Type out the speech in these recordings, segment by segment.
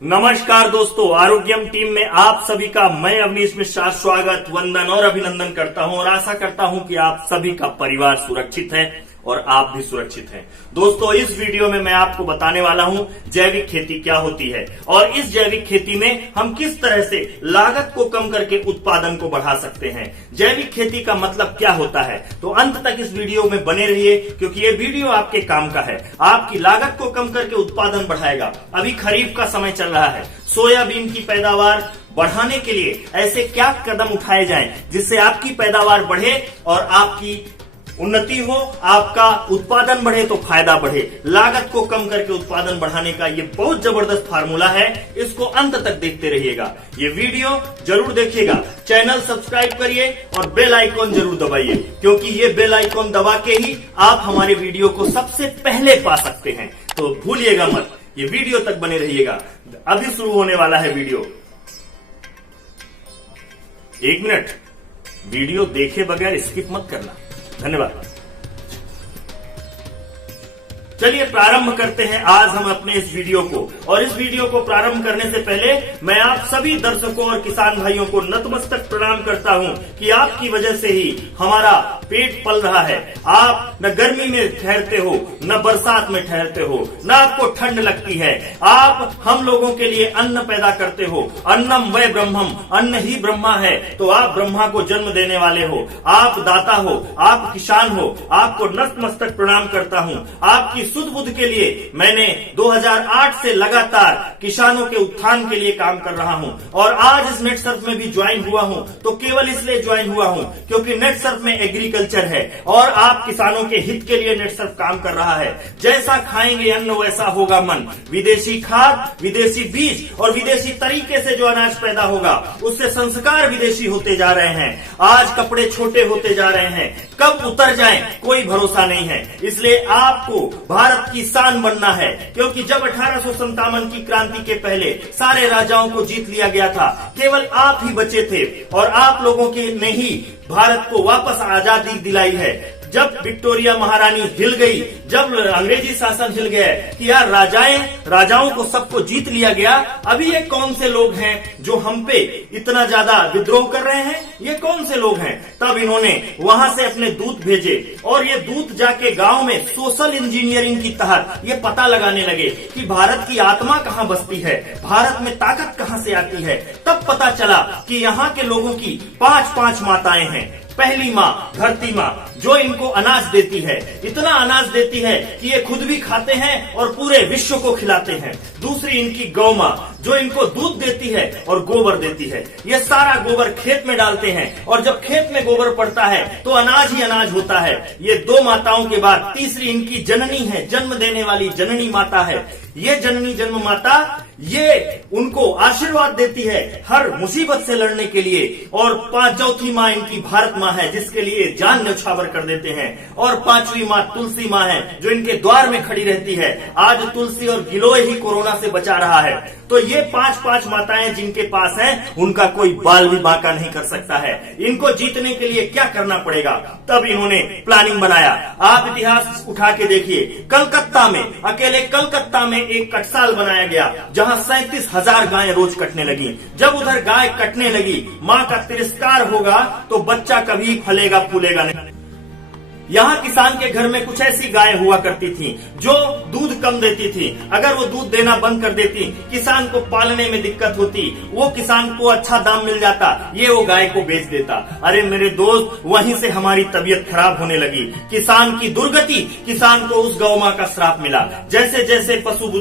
नमस्कार दोस्तों, आरोग्यम टीम में आप सभी का मैं अवनीश मिश्रा स्वागत, वंदन और अभिनंदन करता हूं और आशा करता हूं कि आप सभी का परिवार सुरक्षित है और आप भी सुरक्षित हैं। दोस्तों, इस वीडियो में मैं आपको बताने वाला हूं जैविक खेती क्या होती है और इस जैविक खेती में हम किस तरह से लागत को कम करके उत्पादन को बढ़ा सकते हैं। जैविक खेती का मतलब क्या होता है, तो अंत तक इस वीडियो में बने रहिए क्योंकि ये वीडियो आपके काम का है। आपकी लागत को कम करके उत्पादन बढ़ाएगा। अभी खरीफ का समय चल रहा है, सोयाबीन की पैदावार बढ़ाने के लिए ऐसे क्या कदम उठाए जाएं जिससे आपकी पैदावार बढ़े और आपकी उन्नति हो, आपका उत्पादन बढ़े तो फायदा बढ़े। लागत को कम करके उत्पादन बढ़ाने का ये बहुत जबरदस्त फार्मूला है, इसको अंत तक देखते रहिएगा। ये वीडियो जरूर देखिएगा, चैनल सब्सक्राइब करिए और बेल आइकॉन जरूर दबाइए क्योंकि ये बेल आइकॉन दबा के ही आप हमारे वीडियो को सबसे पहले पा सकते हैं। तो भूलिएगा मत, ये वीडियो तक बने रहिएगा। अभी शुरू होने वाला है वीडियो। 1 मिनट, वीडियो देखे बगैर स्किप मत करना। धन्यवाद। चलिए प्रारंभ करते हैं आज हम अपने इस वीडियो को। और इस वीडियो को प्रारंभ करने से पहले मैं आप सभी दर्शकों और किसान भाइयों को नतमस्तक प्रणाम करता हूं कि आपकी वजह से ही हमारा पेट पल रहा है। आप न गर्मी में ठहरते हो, न बरसात में ठहरते हो, न आपको ठंड लगती है। आप हम लोगों के लिए अन्न पैदा करते हो। अन्नम वै ब्रह्मम, अन्न ही ब्रह्मा है। तो आप ब्रह्मा को जन्म देने वाले हो, आप दाता हो, आप किसान हो। आपको नतमस्तक प्रणाम करता हूं। आपकी सुध बुध के लिए मैंने 2008 से लगातार किसानों के उत्थान के लिए काम कर रहा हूं और आज इस नेट सर्फ में भी ज्वाइन हुआ हूं। तो केवल इसलिए ज्वाइन हुआ हूं क्योंकि नेट सर्फ में एग्रीकल्चर है और आप किसानों के हित के लिए नेट सर्फ काम कर रहा है। जैसा खाएंगे अन्न वैसा होगा मन। विदेशी खाद, विदेशी बीज और विदेशी तरीके से जो अनाज पैदा होगा उससे संस्कार विदेशी होते जा रहे हैं। आज कपड़े छोटे होते जा रहे हैं, कब उतर जाएं कोई भरोसा नहीं है। इसलिए आपको भारत की शान बनना है क्योंकि जब 1857 की क्रांति के पहले सारे राजाओं को जीत लिया गया था, केवल आप ही बचे थे और आप लोगों के ने ही भारत को वापस आजादी दिलाई है। जब विक्टोरिया महारानी हिल गई, जब अंग्रेजी शासन हिल गया कि यार राजाओं को सबको जीत लिया गया, अभी ये कौन से लोग हैं जो हम पे इतना ज्यादा विद्रोह कर रहे हैं, ये कौन से लोग हैं। तब इन्होंने वहां से अपने दूत भेजे और ये दूत जाके गांव में सोशल इंजीनियरिंग की तहत ये पता लगाने लगे कि भारत की आत्मा कहाँ बसती है, भारत में ताकत कहाँ से आती है। तब पता चला कि यहाँ के लोगों की 5 माताएं हैं। पहली माँ धरती माँ जो इनको अनाज देती है, इतना अनाज देती है कि ये खुद भी खाते हैं और पूरे विश्व को खिलाते हैं। दूसरी इनकी गौ माँ जो इनको दूध देती है और गोबर देती है। ये सारा गोबर खेत में डालते हैं और जब खेत में गोबर पड़ता है तो अनाज ही अनाज होता है। ये 2 माताओं के बाद तीसरी इनकी जननी है, जन्म देने वाली जननी माता है। ये जननी जन्म माता ये उनको आशीर्वाद देती है हर मुसीबत से लड़ने के लिए। और 5 माँ इनकी भारत माँ है जिसके लिए जान न्यौछावर कर देते हैं। और 5वीं माँ तुलसी माँ है जो इनके द्वार में खड़ी रहती है। आज तुलसी और गिलोय ही कोरोना से बचा रहा है। तो ये 5 माताएं जिनके पास हैं, उनका कोई बाल भी बांका नहीं कर सकता है। इनको जीतने के लिए क्या करना पड़ेगा, तब इन्होंने प्लानिंग बनाया। आप इतिहास उठा के देखिए, कलकत्ता में, अकेले कलकत्ता में एक कटसाल बनाया गया जहां 37,000 गायें रोज कटने लगी। जब उधर गाय कटने लगी, माँ का तिरस्कार होगा तो बच्चा कभी फलेगा फूलेगा नहीं। यहाँ किसान के घर में कुछ ऐसी गाय हुआ करती थी जो दूध कम देती थी। अगर वो दूध देना बंद कर देती, किसान को पालने में दिक्कत होती, वो किसान को अच्छा दाम मिल जाता, ये वो गाय को बेच देता। अरे मेरे दोस्त, वहीं से हमारी तबीयत खराब होने लगी। किसान की दुर्गति, किसान को उस गौ माँ का श्राप मिला। जैसे जैसे पशु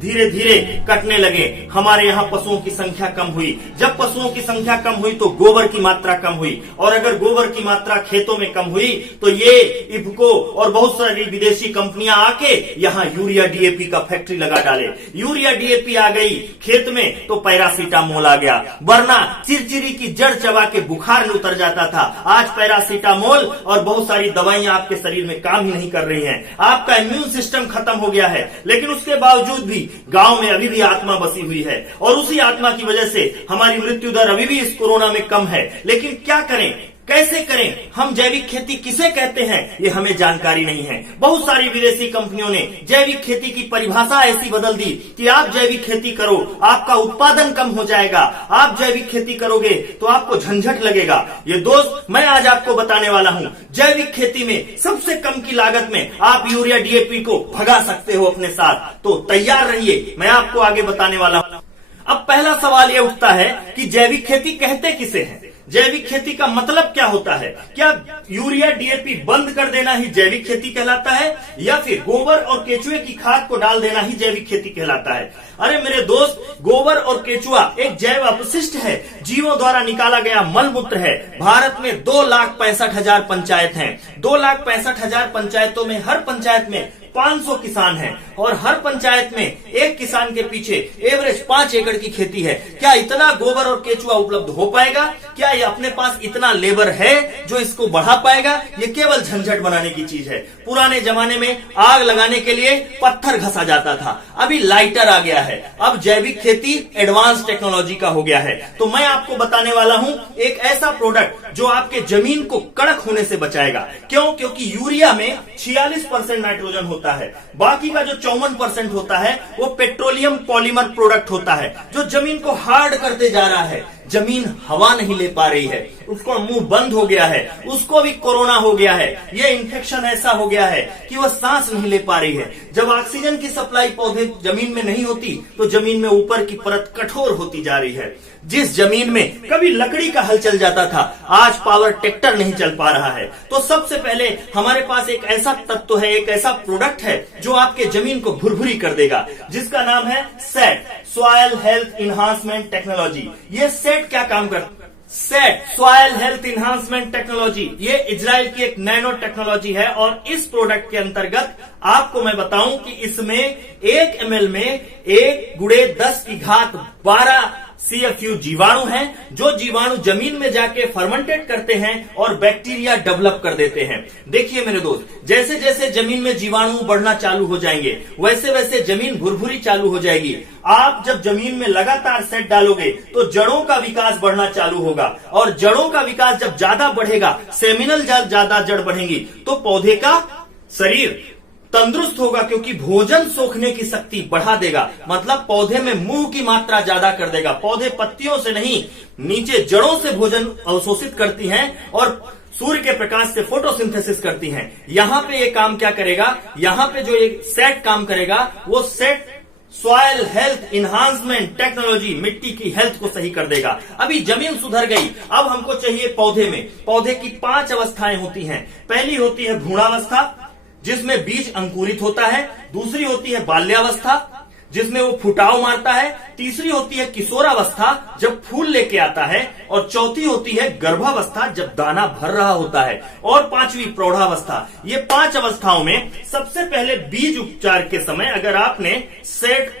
धीरे धीरे कटने लगे, हमारे यहाँ पशुओं की संख्या कम हुई। जब पशुओं की संख्या कम हुई तो गोबर की मात्रा कम हुई और अगर गोबर की मात्रा खेतों में कम हुई तो ये इफको और बहुत सारी विदेशी कंपनियां आके यहाँ यूरिया डीएपी का फैक्ट्री लगा डाले। यूरिया डीएपी आ गई खेत में तो पैरासीटामोल आ गया, वरना चिरचिरी की जड़ चबा के बुखार में उतर जाता था। आज पैरासीटामोल और बहुत सारी दवाइयां आपके शरीर में काम ही नहीं कर रही हैं। आपका इम्यून सिस्टम खत्म हो गया है, लेकिन उसके बावजूद भी गांव में अभी भी आत्मा बसी हुई है और उसी आत्मा की वजह से हमारी मृत्यु दर अभी भी इस कोरोना में कम है। लेकिन क्या करें, कैसे करें, हम जैविक खेती किसे कहते हैं, ये हमें जानकारी नहीं है। बहुत सारी विदेशी कंपनियों ने जैविक खेती की परिभाषा ऐसी बदल दी कि आप जैविक खेती करो, आपका उत्पादन कम हो जाएगा, आप जैविक खेती करोगे तो आपको झंझट लगेगा। ये दोस्त, मैं आज आपको बताने वाला हूँ, जैविक खेती में सबसे कम की लागत में आप यूरिया DAP को भगा सकते हो अपने साथ। तो तैयार रहिए, मैं आपको आगे बताने वाला हूँ। अब पहला सवाल ये उठता है कि जैविक खेती कहते किसे हैं, जैविक खेती का मतलब क्या होता है? क्या यूरिया DAP बंद कर देना ही जैविक खेती कहलाता है, या फिर गोबर और केचुए की खाद को डाल देना ही जैविक खेती कहलाता है? अरे मेरे दोस्त, गोबर और केचुआ एक जैव अपशिष्ट है, जीवों द्वारा निकाला गया मल मूत्र है। भारत में 2,65,000 पंचायत हैं। 2,65,000 पंचायतों में हर पंचायत में 500 किसान हैं और हर पंचायत में एक किसान के पीछे एवरेज 5 एकड़ की खेती है। क्या इतना गोबर और केचुआ उपलब्ध हो पाएगा? क्या ये अपने पास इतना लेबर है जो इसको बढ़ा पाएगा? ये केवल झंझट बनाने की चीज है। पुराने जमाने में आग लगाने के लिए पत्थर घसा जाता था, अभी लाइटर आ गया है। अब जैविक खेती एडवांस टेक्नोलॉजी का हो गया है। तो मैं आपको बताने वाला हूं एक ऐसा प्रोडक्ट जो आपके जमीन को कड़क होने से बचाएगा। क्यों? क्योंकि यूरिया में 46% नाइट्रोजन होता है, बाकी का जो 54% होता है वो पेट्रोलियम पॉलीमर प्रोडक्ट होता है, जो जमीन को हार्ड करते जा रहा है। जमीन हवा नहीं ले पा रही है, उसको मुंह बंद हो गया है, उसको भी कोरोना हो गया है, ये इन्फेक्शन ऐसा हो गया है कि वह सांस नहीं ले पा रही है। जब ऑक्सीजन की सप्लाई पौधे जमीन में नहीं होती तो जमीन में ऊपर की परत कठोर होती जा रही है। जिस जमीन में कभी लकड़ी का हल चल जाता था, आज पावर ट्रैक्टर नहीं चल पा रहा है। तो सबसे पहले हमारे पास एक ऐसा तत्व है, एक ऐसा प्रोडक्ट है जो आपके जमीन को भुरभुरी कर देगा, जिसका नाम है set, soil health enhancement technology. ये सेट क्या काम करता है? Set, soil health enhancement technology, ये इजराइल की एक नैनो टेक्नोलॉजी है। और इस प्रोडक्ट के अंतर्गत आपको मैं बताऊं कि इसमें 1 ml में 1×10⁻12 CFU जीवाणु हैं, जो जीवाणु जमीन में जाके फर्मेंटेट करते हैं और बैक्टीरिया डेवलप कर देते हैं। देखिए मेरे दोस्त, जैसे जैसे जमीन में जीवाणु बढ़ना चालू हो जाएंगे, वैसे वैसे जमीन भुरभुरी चालू हो जाएगी। आप जब जमीन में लगातार सेट डालोगे तो जड़ों का विकास बढ़ना चालू होगा, और जड़ों का विकास जब ज्यादा बढ़ेगा, सेमिनल ज्यादा जड़ बढ़ेंगी, तो पौधे का शरीर तंदुरुस्त होगा, क्योंकि भोजन सोखने की शक्ति बढ़ा देगा। मतलब पौधे में मुंह की मात्रा ज्यादा कर देगा। पौधे पत्तियों से नहीं, नीचे जड़ों से भोजन अवशोषित करती हैं और सूर्य के प्रकाश से फोटोसिंथेसिस करती हैं। यहाँ पे ये काम क्या करेगा? यहाँ पे जो एक सेट काम करेगा, वो set soil health enhancement technology मिट्टी की हेल्थ को सही कर देगा। अभी जमीन सुधर गई, अब हमको चाहिए पौधे में। पौधे की 5 अवस्थाएं होती हैं। पहली होती है भ्रूणावस्था, जिसमें बीज अंकुरित होता है। दूसरी होती है बाल्यावस्था, जिसमें वो फुटाव मारता है। तीसरी होती है किशोरावस्था, जब फूल लेके आता है। और चौथी होती है गर्भावस्था, जब दाना भर रहा होता है। और 5वीं प्रौढ़ावस्था। ये 5 अवस्थाओं में सबसे पहले बीज उपचार के समय अगर आपने सेट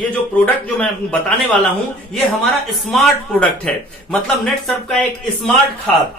ये जो प्रोडक्ट जो मैं बताने वाला हूं, ये हमारा स्मार्ट प्रोडक्ट है। मतलब नेटसर्फ का एक स्मार्ट खाद।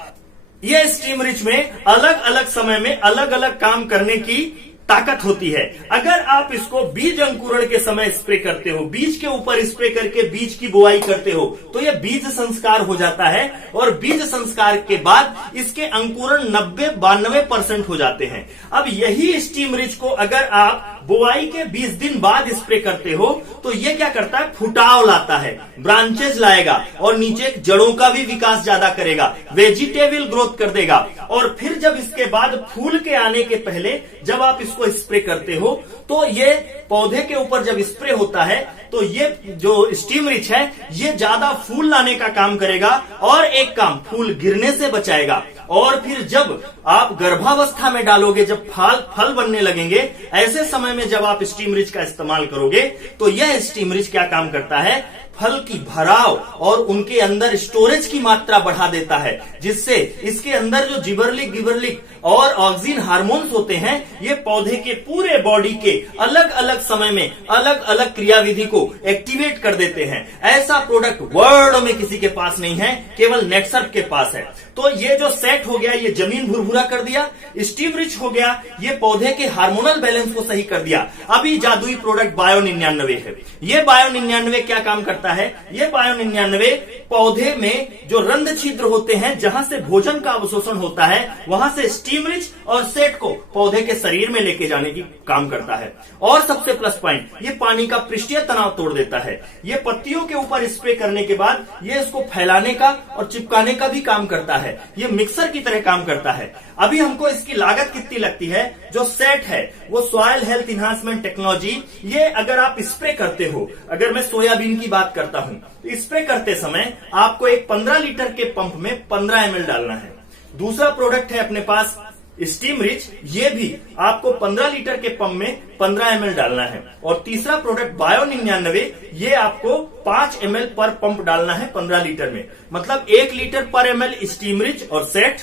ये स्टीम रिच में अलग अलग समय में अलग अलग काम करने की ताकत होती है। अगर आप इसको बीज अंकुरण के समय स्प्रे करते हो, बीज के ऊपर स्प्रे करके बीज की बुआई करते हो, तो यह बीज संस्कार हो जाता है। और बीज संस्कार के बाद इसके अंकुरण 90-92% हो जाते हैं। अब यही स्टीम रिच को अगर आप बुआई के 20 दिन बाद स्प्रे करते हो, तो ये क्या करता है? फुटाव लाता है, ब्रांचेज लाएगा और नीचे जड़ों का भी विकास ज्यादा करेगा, वेजिटेबल ग्रोथ कर देगा। और फिर जब इसके बाद फूल के आने के पहले जब आप इसको स्प्रे करते हो, तो ये पौधे के ऊपर जब स्प्रे होता है, तो ये जो स्टीम रिच है, ये ज्यादा फूल लाने का काम करेगा। और एक काम, फूल गिरने से बचाएगा। और फिर जब आप गर्भावस्था में डालोगे, जब फल बनने लगेंगे, ऐसे समय में जब आप स्टीम रिच का इस्तेमाल करोगे, तो यह स्टीम रिच क्या काम करता है? फल की भराव और उनके अंदर स्टोरेज की मात्रा बढ़ा देता है, जिससे इसके अंदर जो जिबरलिक गिबरलिक और ऑक्सीन हार्मोन्स होते हैं, ये पौधे के पूरे बॉडी के अलग अलग समय में अलग अलग क्रियाविधि को एक्टिवेट कर देते हैं। ऐसा प्रोडक्ट वर्ल्ड में किसी के पास नहीं है, केवल नेटसर्फ के पास है। तो ये जो सेट हो गया, ये जमीन भुरभुरा कर दिया। स्टीम रिच हो गया, ये पौधे के हार्मोनल बैलेंस को सही कर दिया। अभी जादुई प्रोडक्ट बायो 99 है। ये बायो 99 क्या काम करता करता है? ये बायो 99 पौधे में जो रंध्र छिद्र होते हैं जहां से भोजन का अवशोषण होता है, वहां से स्टीम रिच और सेट को पौधे के शरीर में लेके जाने की काम करता है। और सबसे प्लस पॉइंट, ये पानी का पृष्ठीय तनाव तोड़ देता है। ये पत्तियों के ऊपर स्प्रे करने के बाद ये इसको फैलाने का और चिपकाने का भी काम करता है। ये मिक्सर की तरह काम करता है। अभी हमको इसकी लागत कितनी लगती है? जो सेट है वो सॉइल हेल्थ इन्हांसमेंट टेक्नोलॉजी, ये अगर आप स्प्रे करते हो, अगर मैं सोयाबीन की बात करता हूं, स्प्रे करते समय आपको एक 15 लीटर के पंप में 15 ml डालना है। दूसरा प्रोडक्ट है अपने पास स्टीम रिच, ये भी आपको 15 लीटर के पंप में 15 ml डालना है। और तीसरा प्रोडक्ट बायो 99, ये आपको 5 ml पर पंप डालना है 15 लीटर में। मतलब 1 लीटर पर ml स्टीम रिच और सेट,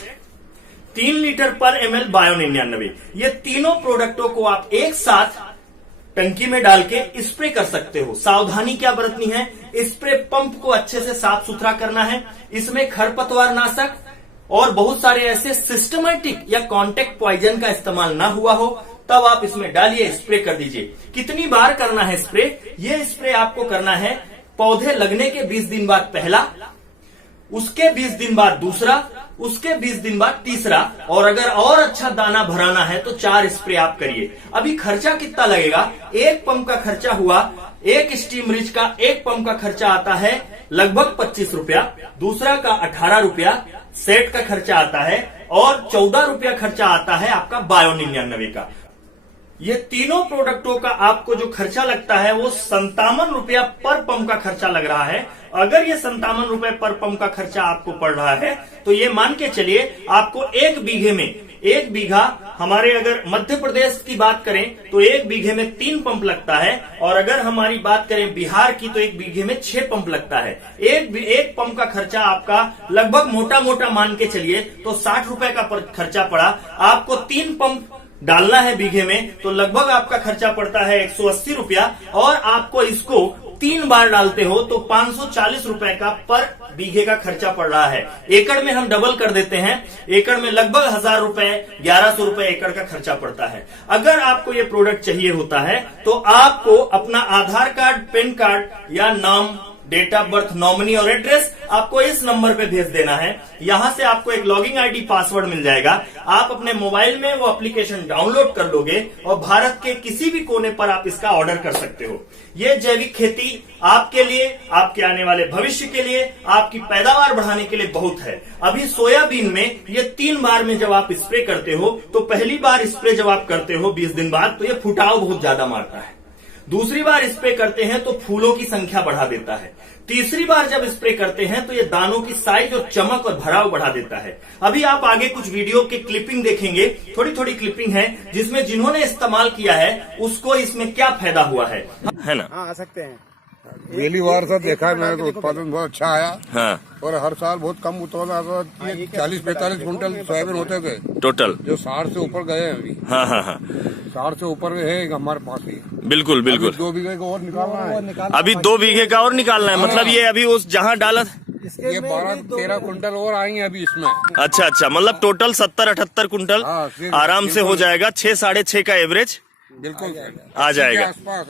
3 लीटर पर ml बायो 99। ये तीनों प्रोडक्टों को आप एक साथ टंकी में डाल के स्प्रे कर सकते हो। सावधानी क्या बरतनी है? स्प्रे पंप को अच्छे से साफ सुथरा करना है। इसमें खरपतवार नाशक और बहुत सारे ऐसे सिस्टमेटिक या कॉन्टेक्ट पॉइजन का इस्तेमाल ना हुआ हो, तब आप इसमें डालिए, स्प्रे कर दीजिए। कितनी बार करना है स्प्रे? ये स्प्रे आपको करना है पौधे लगने के 20 दिन बाद पहला, उसके 20 दिन बाद दूसरा, उसके 20 दिन बाद तीसरा, और अगर और अच्छा दाना भराना है तो 4 स्प्रे आप करिए। अभी खर्चा कितना लगेगा? एक पंप का खर्चा हुआ, एक स्टीम रिच का एक पंप का खर्चा आता है लगभग 25 रुपया, दूसरा का 18 रुपया, सेट का खर्चा आता है, और 14 रुपया खर्चा आता है आपका बायो 99 का। ये तीनों प्रोडक्टों का आपको जो खर्चा लगता है वो 57 रुपया पर पंप का खर्चा लग रहा है। अगर ये 57 रुपए पर पंप का खर्चा आपको पड़ रहा है तो ये मान के चलिए आपको 1 बीघे में, 1 बीघा हमारे अगर मध्य प्रदेश की बात करें तो 1 बीघे में 3 पंप लगता है, और अगर हमारी बात करें बिहार की तो 1 बीघे में 6 पंप लगता है। एक पंप का खर्चा आपका लगभग मोटा मोटा मान के चलिए तो 60 रुपए का खर्चा पड़ा। आपको 3 पंप डालना है बीघे में तो लगभग आपका खर्चा पड़ता है 180 रुपया, और आपको इसको 3 बार डालते हो तो 540 रुपए का पर बीघे का खर्चा पड़ रहा है। एकड़ में हम डबल कर देते हैं, एकड़ में लगभग 1000 रुपए, 1100 रुपए एकड़ का खर्चा पड़ता है। अगर आपको ये प्रोडक्ट चाहिए होता है तो आपको अपना आधार कार्ड, पैन कार्ड या नाम, डेट ऑफ बर्थ, नॉमिनी और एड्रेस आपको इस नंबर पे भेज देना है। यहां से आपको एक लॉगिंग आईडी, पासवर्ड मिल जाएगा। आप अपने मोबाइल में वो एप्लीकेशन डाउनलोड कर लोगे और भारत के किसी भी कोने पर आप इसका ऑर्डर कर सकते हो। ये जैविक खेती आपके लिए, आपके आने वाले भविष्य के लिए, आपकी पैदावार बढ़ाने के लिए बहुत है। अभी सोयाबीन में ये 3 बार में जब आप स्प्रे करते हो तो पहली बार स्प्रे जब आप करते हो 20 दिन बाद तो ये फुटाव बहुत ज्यादा मारता है। दूसरी बार स्प्रे करते हैं तो फूलों की संख्या बढ़ा देता है। तीसरी बार जब स्प्रे करते हैं तो ये दानों की साइज और चमक और भराव बढ़ा देता है। अभी आप आगे कुछ वीडियो के क्लिपिंग देखेंगे, थोड़ी थोड़ी क्लिपिंग है जिसमें जिन्होंने इस्तेमाल किया है उसको इसमें क्या फायदा हुआ है ना? हाँ, आ सकते हैं। पहली बार सर देखा है मैंने तो उत्पादन बहुत अच्छा आया। हाँ। और हर साल बहुत कम उत्पादन आता, 40-45 कुंटल सोयाबीन होते थे टोटल, जो 60 से ऊपर गए हैं अभी। हाँ हाँ हाँ, 60 से ऊपर है हमारे पास ही। बिल्कुल बिल्कुल। 2 बीघे को और निकालना है, अभी 2 बीघे का और निकालना है। मतलब ये अभी उस जहाँ डाला ये 12-13 कुंटल और आएंगे अभी इसमें। अच्छा अच्छा, मतलब टोटल 70-78 कुंटल हाँ, आराम से हो जाएगा। 6-6.5 का एवरेज बिल्कुल आ जाएगा। आसपास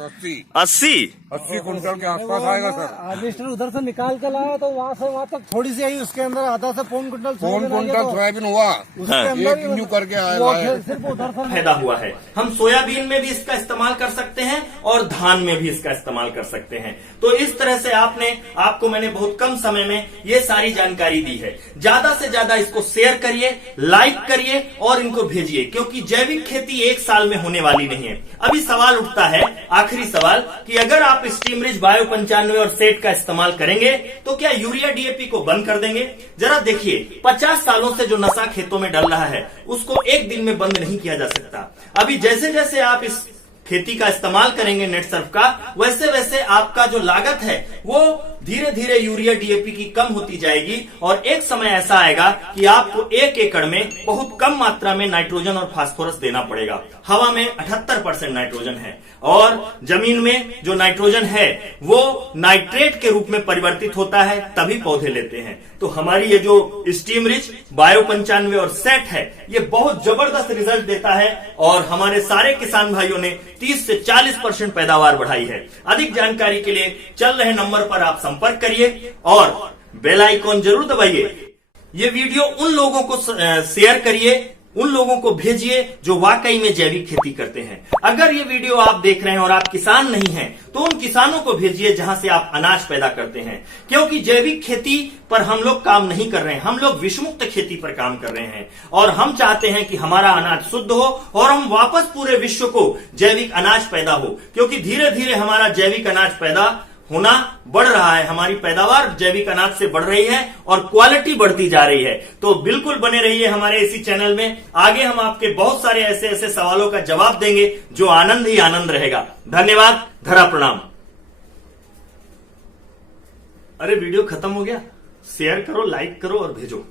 80 कुंटल के आसपास आएगा सर। हार्वेस्टर उधर से निकाल के लाया तो वहाँ से वहाँ तक थोड़ी सी आई, उसके अंदर आधा से पौन कुंटल सोयाबीन हुआ, उसके अंदर एक न्यू करके वो आया। सिर्फ उधर से फायदा हुआ है। हम सोयाबीन में भी इसका इस्तेमाल कर सकते हैं और धान में भी इसका इस्तेमाल कर सकते हैं। तो इस तरह से आपको मैंने बहुत कम समय में ये सारी जानकारी दी है। ज्यादा से ज्यादा इसको शेयर करिए, लाइक करिए और इनको भेजिए, क्योंकि जैविक खेती 1 साल में होने वाली नहीं है। अभी सवाल उठता है, आखिरी सवाल, कि अगर आप स्टीम रिच, बायो 95 और सेट का इस्तेमाल करेंगे तो क्या यूरिया डीएपी को बंद कर देंगे? जरा देखिए, 50 सालों से जो नशा खेतों में डल रहा है उसको एक दिन में बंद नहीं किया जा सकता। अभी जैसे जैसे आप इस खेती का इस्तेमाल करेंगे नेट सर्फ का, वैसे वैसे आपका जो लागत है वो धीरे धीरे यूरिया डीएपी की कम होती जाएगी, और एक समय ऐसा आएगा कि आपको 1 एकड़ में बहुत कम मात्रा में नाइट्रोजन और फास्फोरस देना पड़ेगा। हवा में 78% नाइट्रोजन है और जमीन में जो नाइट्रोजन है वो नाइट्रेट के रूप में परिवर्तित होता है, तभी पौधे लेते हैं। तो हमारी ये जो स्टीम रिच, बायो 95 और सेट है, ये बहुत जबरदस्त रिजल्ट देता है और हमारे सारे किसान भाइयों ने 30 से 40% पैदावार बढ़ाई है। अधिक जानकारी के लिए चल रहे नंबर पर आप संपर्क करिए और बेल आइकॉन जरूर दबाइए। ये वीडियो उन लोगों को शेयर करिए, उन लोगों को भेजिए जो वाकई में जैविक खेती करते हैं। अगर ये वीडियो आप देख रहे हैं और आप किसान नहीं हैं, तो उन किसानों को भेजिए जहां से आप अनाज पैदा करते हैं, क्योंकि जैविक खेती पर हम लोग काम नहीं कर रहे हैं, हम लोग विषमुक्त खेती पर काम कर रहे हैं। और हम चाहते हैं कि हमारा अनाज शुद्ध हो और हम वापस पूरे विश्व को जैविक अनाज पैदा हो, क्योंकि धीरे धीरे हमारा जैविक अनाज पैदा होना बढ़ रहा है, हमारी पैदावार जैविक अनाज से बढ़ रही है और क्वालिटी बढ़ती जा रही है। तो बिल्कुल बने रहिए हमारे इसी चैनल में। आगे हम आपके बहुत सारे ऐसे ऐसे सवालों का जवाब देंगे जो आनंद ही आनंद रहेगा। धन्यवाद, धरा प्रणाम। अरे वीडियो खत्म हो गया, शेयर करो, लाइक करो और भेजो।